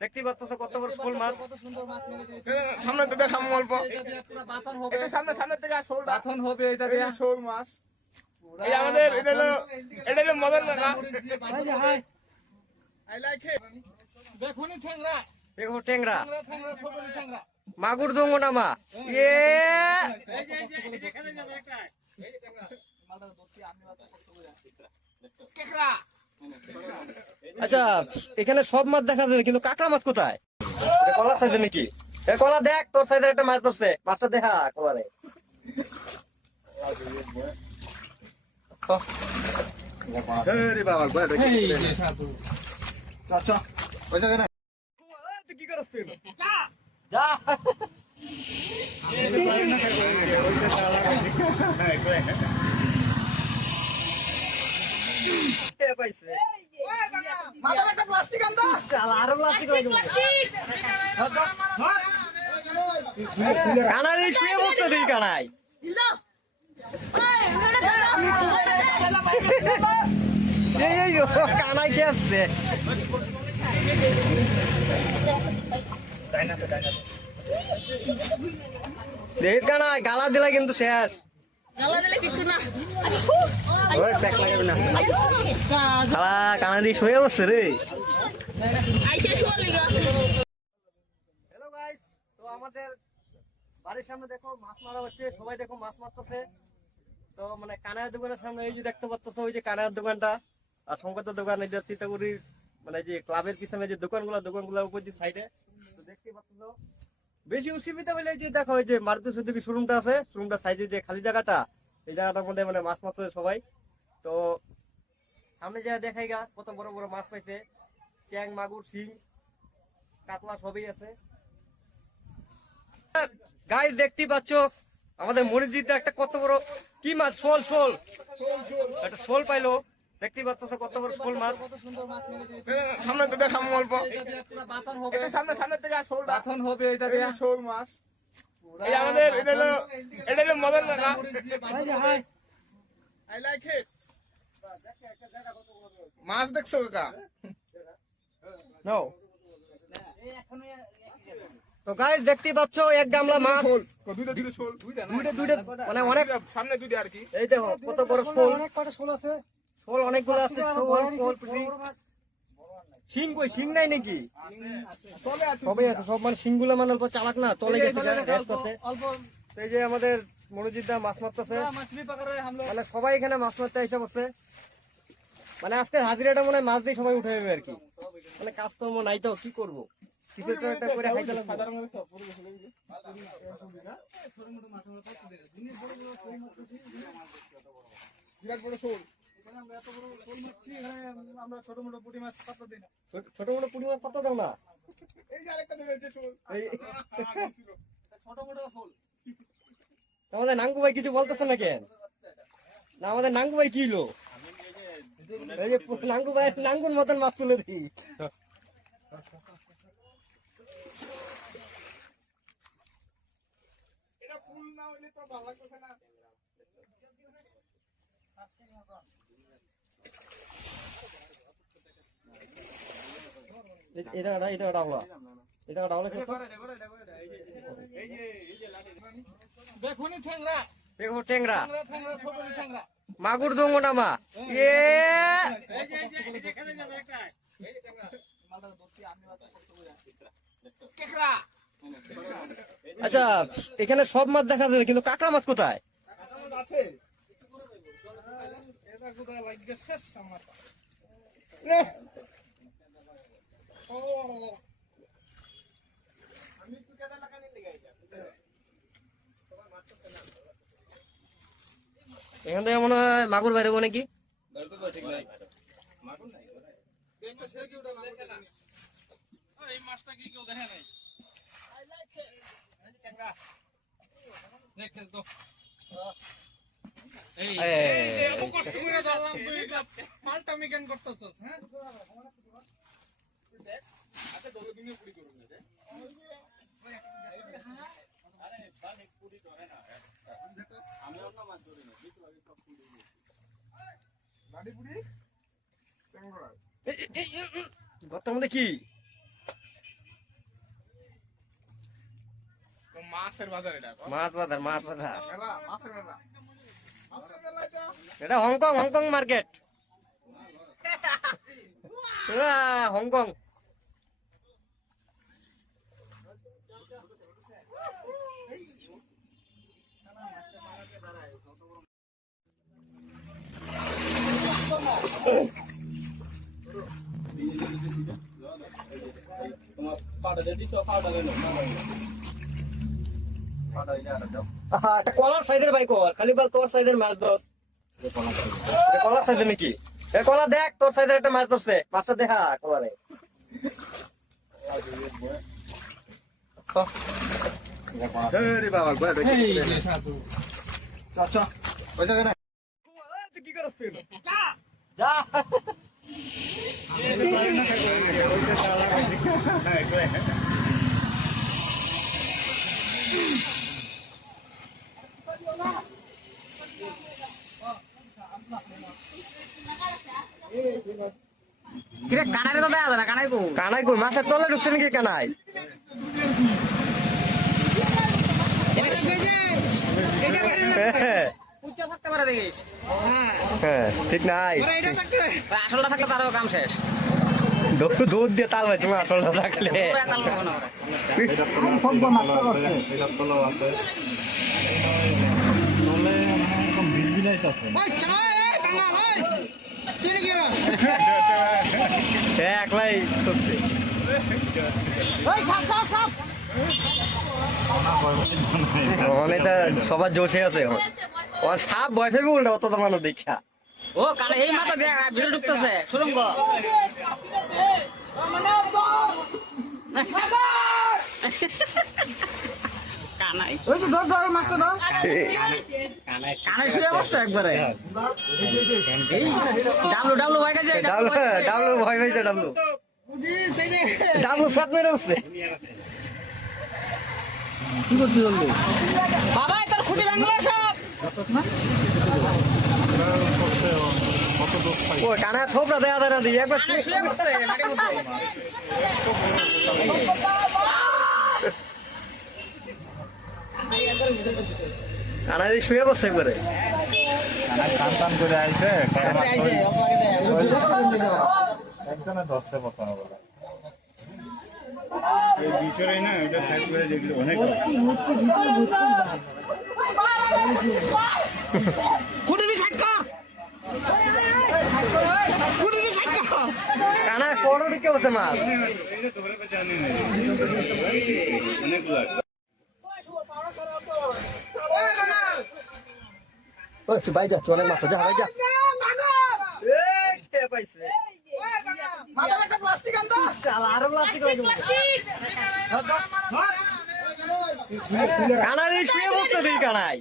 দেখতে পাচ্ছ কত বড় শোল মাছ। সামনে থেকে দেখাম অল্প। সামনে সামনে থেকে শোল বাথন হবে, এটা দিয়ে শোল মাছ। এই আমাদের এটা হলো মদন কাকা। I like it. দেখুনি ঠ্যাংরা, দেখো ট্যাংরা, ছোট ঠ্যাংরা, মাগুর দঙ্গ নামা। এ কেকড়া। আচ্ছা, এখানে সব মাছ দেখা যায় কিন্তু কাঁকড়া মাছ কোথায়? এটা কলা সাইজে নাকি? এ কলা দেখ, তোর সাইজের একটা মাছ ধরছে, মাছটা দেখা কলারে। তুই কি করছিস তুই? যা। এ পাইছে। শালা, আরো প্লাস্টিক হয়ে গেল। কানাই শুয়ে বসছে তুই কানাই। এই কানাই কে আসছে? দেখ কানাই গালা দিলা কিন্তু শেষ। গালা দিলে কিছু না। ওই প্যাক লাগাবে না। শালা কানাই শুয়ে বসছে রে। আইসে শুয়ার লিগা। হ্যালো গাইস, তো আমাদের বাড়ির সামনে দেখো মাছ মারা হচ্ছে, সবাই দেখো মাছ মারতেছে। তো মানে কানাইয়ের দোকানের সামনে এই যে দেখতে পাচ্ছ, ওই যে কানাইয়ের দোকানটা আর সংকটের দোকান, এটা তিতাগুড়ির মানে যে ক্লাবের পিছনে যে দোকানগুলোর উপর যে সাইডে, তো দেখতে পাচ্ছ। বেশি অসুবিধা হলে এই যে দেখো, ওই যে মারুতি সুজুকি শোরুমটা আছে, শোরুমটা সাইডে যে খালি জায়গাটা, এই জায়গাটার মধ্যে মানে মাছ মারতেছে সবাই। তো সামনে যা দেখাই গা কত বড় বড় মাছ পাইছে, চ্যাং, মাগুর, শিং, কাতলা সবই আছে। গাইস দেখতেই পাচ্ছ আমাদের মরিজিতে একটা কত বড় কি মাছ, শোল শোল একটা শোল পাইলো। দেখতেই পাচ্ছ কত বড় শোল মাছ। সামনে থেকে দেখাম অল্প। সামনে সামনে থেকে শোল বাথন হবে, এটা দিয়ে শোল মাছ। এই আমাদের এটা হলো মদন কাকা। I like it. মাছ দেখছো কাকা? নাও। তো গাইস দেখতেই পাচ্ছ এক গামলা মাছ, দুইটা দুইটা শোল, দুইটা মানে অনেক সামনে দুইটা আর কি। এই দেখো কত বড় শোল, অনেক কটা শোল আছে। শোল অনেকগুলো আছে। শোল শিং কই, শিং নাই নাকি? তবে আছে সবই আছে, সব মানে শিংগুলো মানে অল্প চালাক না, তলে গেছে রেস্ট করতে। তো এই যে আমাদের মনোজিৎ দা মাছ মারতেছে, মানে সবাই এখানে মাছ মারতে এসে বসছে। মানে আজকে হাজিরাটা মনে হয় মাছ দিয়ে সবাই উঠে যাবে আর কি, মানে কাজকর্ম নাই তো কি করবো, কিছু একটা করে খাইতে লাগবে। বিরাট বড় শোল। আমরা ছোট মোটো পুঁটি মাছ পাতা দিই না। ছোট মোটো পুঁটি মাছ পাতা দাও না। এই যে আরেকটা ধরেছে শোল। ছোট মোটো শোল। আমাদের নাঙ্গু ভাই কিছু বলতেছে না কেন? না আমাদের নাঙ্গু ভাই কি হলো? এই যে নাঙ্গু ভাই নাঙ্গুর মতন মাছ তুলে দিই। এটা ফুল না হইলে তো ভালো লাগতেছে না। এটা ডাউলা, এটা ডাউলা। দেখুনি ঠ্যাংরা, দেখো ট্যাংরা, ছোট ঠ্যাংরা, মাগুর দঙ্গ নামা। এ কেকড়া। আচ্ছা, এখানে সব মাছ দেখা যায় কিন্তু কাঁকড়া মাছ কোথায়? আছে এটা কোথায় লাগে শেষ আমার। আমি একটু কেটে লাগানি দিগাইটা। এখান থেকে মনে হয় মাগুর বাইরে নাকি? এই মাছটা কি কেউ দেখে নাই? দেখে তো এই যে এত কষ্ট করে ধরলাম, তুই মালটা মিকেন করতেছস। হ্যাঁ দেখ আগে দলে দিনে পুরি করুন না। আরে বালে পুরি ধরে না, আমি অন্য মাছ ধরি না, বিটু আগে সব পুরি বাড়ি পুরি চেঙ্গড়া। গর্তের মধ্যে কি? মাছের বাজার এটা মাছ বাজার মেলা মাছের মেলা এটা হংকং মার্কেট হংকং। একটা কলার সাইজের ভাই কর, খালি বল তোর সাইজের মাছ ধর। কলার সাইজের নাকি? এ কলা দেখ, তোর সাইজের একটা মাছ ধরছে, মাছটা দেখা কলারে। কি করছ তুই? যা। কানাই তো দেয়া যায় না, কানাই কো কানাই কই? মাছের তলে ঢুকছে নাকি কানাই? উচ্চা থাকতে পারে দেখিস। হ্যাঁ, ঠিক নাই। আসলটা থাকলে তারও কাম শেষ। দুধ দিয়ে তাল ভাই, তুমি আসলটা থাকলে। পুরা তাল হবে না ওরা। একলাই সবচেয়ে অনেকটা সবার জোশে আছে এখন। ওর সাপ ভয় পেবে উল্টা অত মানুষ দেখা। ও কানাই এই মাথা দেয়া ভিড়ে ঢুকতেছে সুরঙ্গ। কানাই কানাই শুয়ে বসছে একবারে। এই ডাবলু ভয় খাইছে, ডাবলু ভয় পাইছে, ডাবলু সাত মেরে উঠছে। কি করতে বললি বাবা? তোর খুঁটি ভাঙলো সব। ও কানা থোপড়া দেয়া দেয় না দিই একবার। কানাই শুয়ে বসছে মাটির মধ্যে। কানা দিয়ে শুয়ে বসছে একবারে। তারপরে আইছে, অল্প আগে দেয়া। কানা কোড়ো ঢুকে বসে মাছ। ভাই যা, অনেক মাছ, যা ভাই যা। কানাই শুয়ে বসছে তুই কানাই।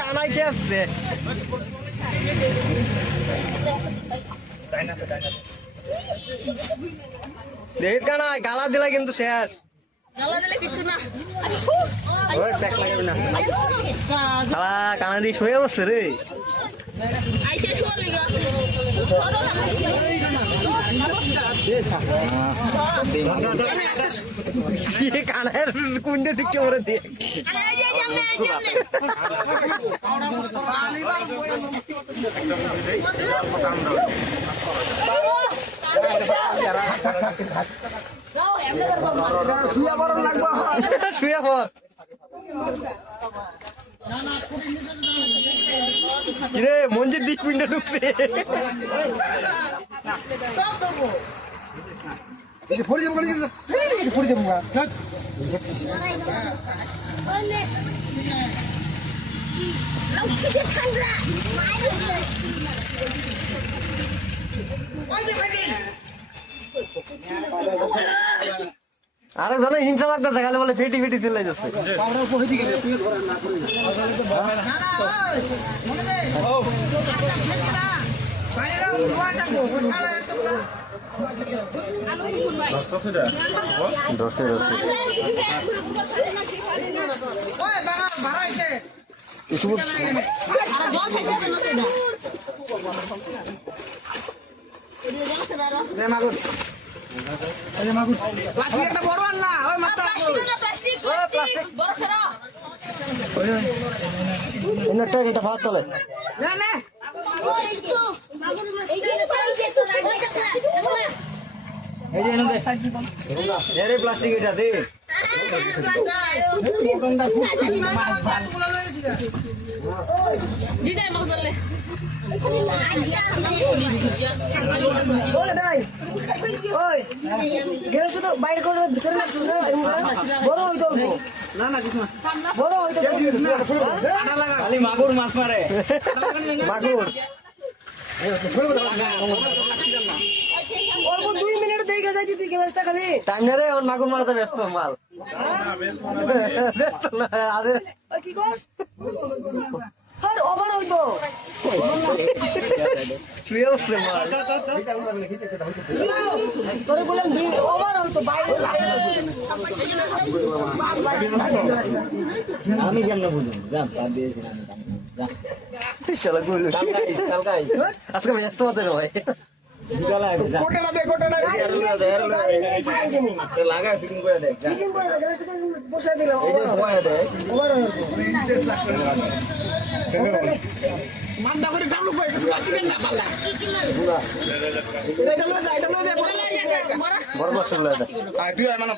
কানাই কে আসছে? দেখ কানাই গালা দিলা কিন্তু শেষ। গালা দিলে কিচ্ছু না। কানা দিয়ে শুয়ে বসছে রে। আইসে শোয়ার লিগা। কানার কুঞ্জে ঠিক করে দিয়ে শুয়ে পর। কিরে মঞ্জির দিক কুঞ্জে ঢুকছে। আরে জানো হিংসা লাগতে দেখালে বলে ফেটি ফেটি চলে যাচ্ছে। ধরছে প্লাস্টিক একটা বড় আর না ওই মাত্র প্লাস্টিক বড় সরা এটা ভাত চলে না না এই যে এনে দে এরে প্লাস্টিক এটা দে দিদা মগজলে খালি মাগুর মাছ মারে মাগুর টাইম না রে ওর মাগুর মারাতে ব্যস্ত মাল ব্যস্ত না আরে শুয়ে বসছে মাল আমি কেমন বুঝুন যান বাদ দিয়েছি শালা গুলো আজকে ব্যস্ত হতে রে ভাই কোটাটা দে কোটাটা লাগা ফিটিং করে দে মান্দা করে ডাবলু কই প্লাস্টিকের না বাংলা এটা লয়ে যা বড় বক্স গুলো দে আর তুই মানে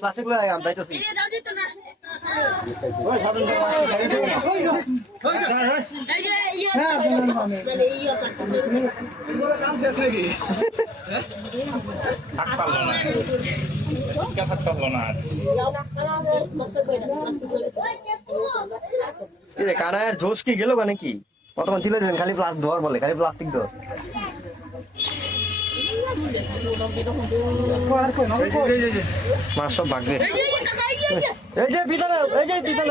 প্লাস্টিক গুলো আম দাইতেছি যাও যেত না ওই সাধন এই যে মানে ইয়া কাম শেষ নাকি রে কানায়ের জোশ কি গেল মানে কি কতক্ষণ ছিল দিলেন খালি প্লাস্টিক ধর বলে খালি প্লাস্টিক ধর মাছ সব ভাগবে এই যে পিছনে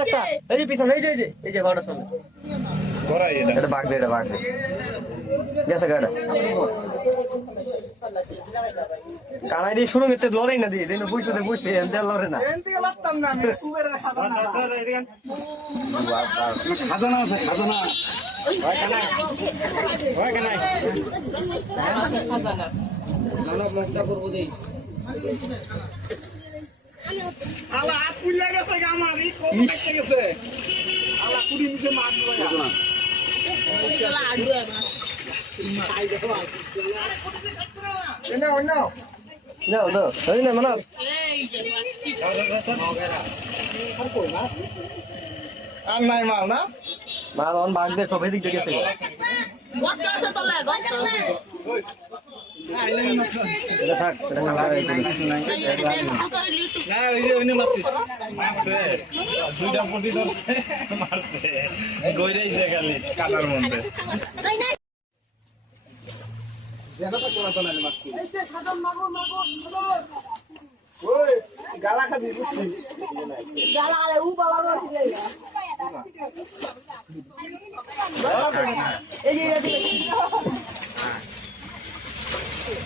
একটা এই যে পিছনে এই যে ঘরটার সামনে এটা ভাগবে গেছে গাড়া কানাই দিয়ে শুরু করতে লড়াই না দিয়ে দিন বুঝতে লড়ে না এন থেকে লাগতাম না আমি কুবেরের খাজানা খাজানা আছে খাজানা আলা হাত পুইলা গেছে আমার এই কত কাটতে গেছে আলা কুড়ি নিচে মাছ লয়া গলা আডু এনে অন্য No, এই না মানে এই যে প্লাস্টিক আর নাই মাল না মাল অন ভাগবে সব এদিক থেকে গেছে গত আছে তোলে গত এটা থাক এটা না লাগাই দিবি না ওই যে ওইনে মাছ আছে দুইটা পটি ধরতে মারছে গইরাইছে খালি কাটার মধ্যে ওই গালা খাবি বুঝছি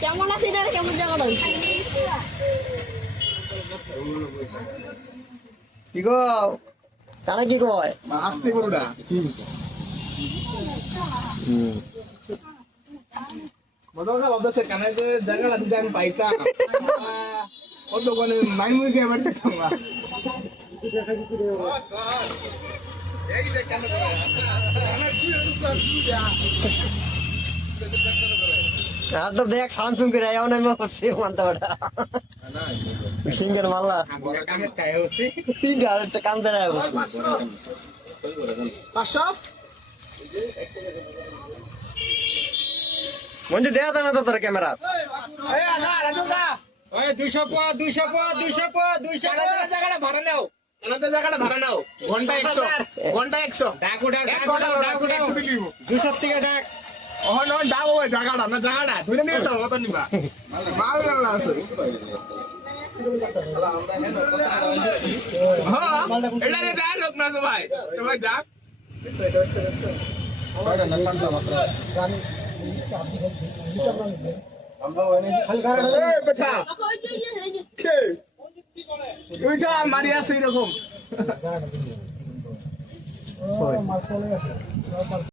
কেমন আছে এটা কেমন জায়গাটা কি গো কানা কি কয় আসতে করুডা মদনটা বাবদাসে কানে যে জায়গাটা দিতে আমি পাইতাম ও দোকানে মাইন মুই কে বেরতে থামা আর তো দেখ সানসুন করে আয় না হচ্ছে মানতে ওটা সিঙ্গের মাল্লা কামে কায় হচ্ছে কি গাড়িটা কাম করে আয় 500 মঞ্জু দেয়া না তো তোর ক্যামেরা এই আগা রাজুকা ওই 200 পা 200 পা 200 পা 200 পা জায়গাটা ভাড়া নাও এনাতে জায়গাটা ভাড়া নাও ঘন্টা 100 ঘন্টা 100 ডাকু ডাক এক ঘন্টা ডাকু ডাক 100 দিব 200 থেকে ডাক ওহ ন দাও ওই জায়গাটা না জায়গাটা ধরে নিয়ে তো কত নিবা মাল লাগলা আছে হ্যাঁ এটা রে যা লোক না সবাই সবাই যা বেটা ওইটা মারি আছে এরকম